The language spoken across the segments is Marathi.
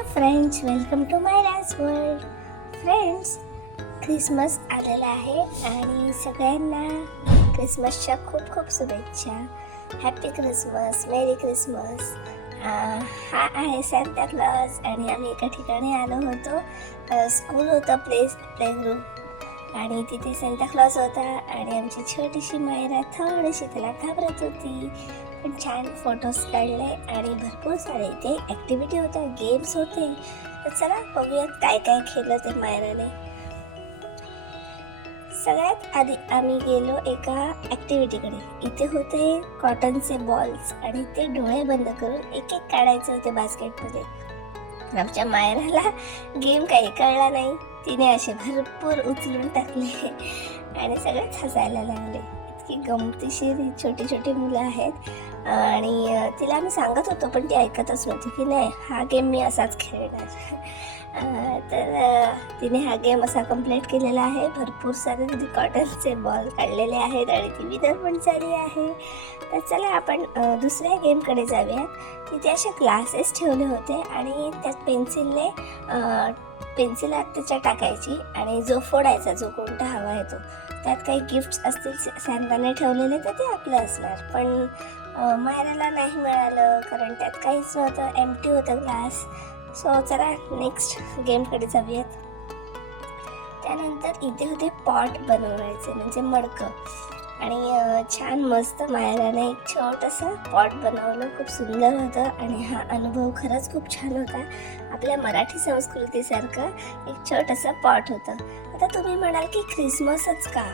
हॅलो फ्रेंड्स, वेलकम टू मायराज वर्ल्ड. फ्रेंड्स, क्रिसमस आलेला आहे आणि सगळ्यांना क्रिसमसच्या खूप खूप शुभेच्छा. Happy Christmas, merry Christmas. हा आहे सॅन्टा क्लॉज आणि आम्ही एका ठिकाणी आलो होतो. स्कूल होतं, प्ले ग्रुप, आणि तिथे सॅन्टा क्लॉज होता आणि आमची छोटीशी मायरा थोडीशी त्याला घाबरत होती. पण छान फोटोज काढले आणि भरपूर सारे इथे ॲक्टिव्हिटी होत्या, गेम्स होते. तर चला बघूयात काय काय केलं ते मायराने. सगळ्यात आधी आम्ही गेलो एका ॲक्टिव्हिटीकडे. इथे होते कॉटनचे बॉल्स आणि ते डोळे बंद करून एक एक काढायचे होते बास्केटमध्ये. आमच्या मायराला गेम काही कळला नाही. तिने असे भरपूर उचलून टाकले आणि सगळेच हसायला लागले. इतकी गमतीशीर छोटी छोटी मुलं आहेत. आणि तिला आम्ही सांगत होतो पण ती ऐकतच नव्हती की नाही, हा गेम मी असाच खेळणार. तर तिने हा गेम असा कंप्लीट केलेला आहे. भरपूर सारे तिथे कॉटनचे बॉल काढलेले आहेत आणि ती विनर पण झाली आहे. तर चला आपण दुसऱ्या गेमकडे जाऊया. तिथे असे ग्लासेस ठेवले होते आणि त्यात पेन्सिल त्याच्या टाकायची आणि जो फोडायचा, जो कोणता हवा आहे तो. त्यात काही गिफ्ट्स असतील सॅन्टाने ठेवलेले तर ते आपलं असणार. पण मायराला नाही मिळालं कारण त्यात काहीच नव्हतं, एम्प्टी होतं ग्लास. सो चला नेक्स्ट गेमकडे जाऊयात. त्यानंतर इथे होते पॉट बनवायचे, म्हणजे मडकं. आणि छान मस्त मायराने एक छोटंसं पॉट बनवलं. खूप सुंदर होतं आणि हा अनुभव खरंच खूप छान होता. आपल्या मराठी संस्कृतीसारखं एक छोटंसं पॉट होतं. आता तुम्ही म्हणाल की क्रिसमसच का,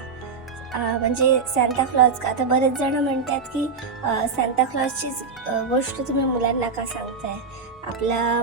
म्हणजे सॅन्टा क्लॉज का? आता बरेच जण म्हणतात की सॅन्टा क्लॉजचीच गोष्ट तुम्ही मुलांना का सांगताय, आपल्या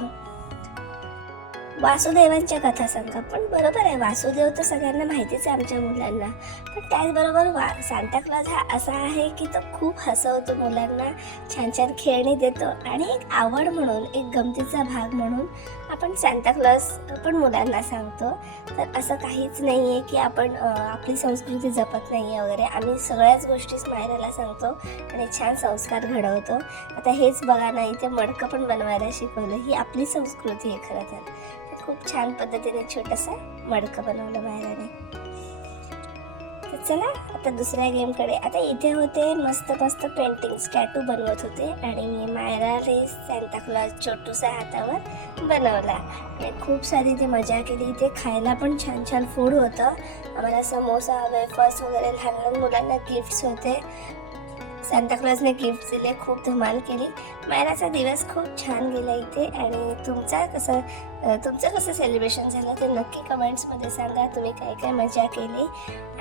वासुदेवांच्या कथा सांगा. पण बरोबर आहे, वासुदेव तर सगळ्यांना माहितीच आहे आमच्या मुलांना. पण त्याचबरोबर सांता क्लॉज हा असा आहे की तो खूप हसवतो मुलांना, छान छान खेळणी देतो आणि एक आवड म्हणून, एक गमतीचा भाग म्हणून आपण सांता क्लॉज पण मुलांना सांगतो. तर असं काहीच नाही आहे की आपण आपली संस्कृती जपत नाही आहे वगैरे. आम्ही सगळ्याच गोष्टीच मायराला सांगतो आणि छान संस्कार घडवतो. आता हेच बघा ना, इथे मडकं पण बनवायला शिकवलं. ही आपली संस्कृती आहे खरं तर. खूप छान पद्धतीने छोटंसं मडकं बनवलं मायराने. तर चला आता दुसऱ्या गेमकडे. आता इथे होते मस्त मस्त पेंटिंग्स, टॅटू बनवत होते आणि मायराने सॅन्टा क्लॉज छोटूसा हातावर बनवला आणि खूप सारी ते मजा केली. इथे खायला पण छान छान फूड होतं. आम्हाला समोसा, वेफर्स वगैरे, लहान लहान मुलांना गिफ्ट्स होते. सांता क्लॉजने गिफ्ट दिले, खूप धमाल केली. मायराचा दिवस खूप छान गेला इथे. आणि तुमचं कसं सेलिब्रेशन झालं ते नक्की कमेंट्समध्ये सांगा. तुम्ही काय काय मजा केली.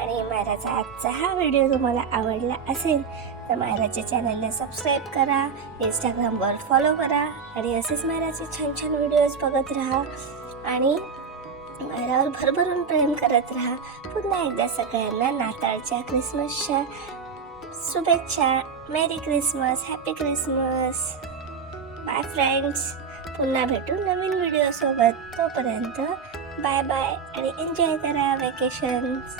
आणि मायराचा आजचा हा व्हिडिओ तुम्हाला आवडला असेल तर मायराच्या चॅनलला सबस्क्राईब करा, इंस्टाग्रामवर फॉलो करा आणि असेच मायराचे छान छान व्हिडिओज बघत राहा आणि मायरावर भरभरून प्रेम करत राहा. पुन्हा एकदा सगळ्यांना नाताळच्या, क्रिसमसच्या शुभेच्छा. Merry Christmas, happy Christmas. Bye friends, पुन्हा भेटू नवीन व्हिडिओ सोबत. तोपर्यंत बाय बाय आणि एन्जॉय करा वेकेशन्स.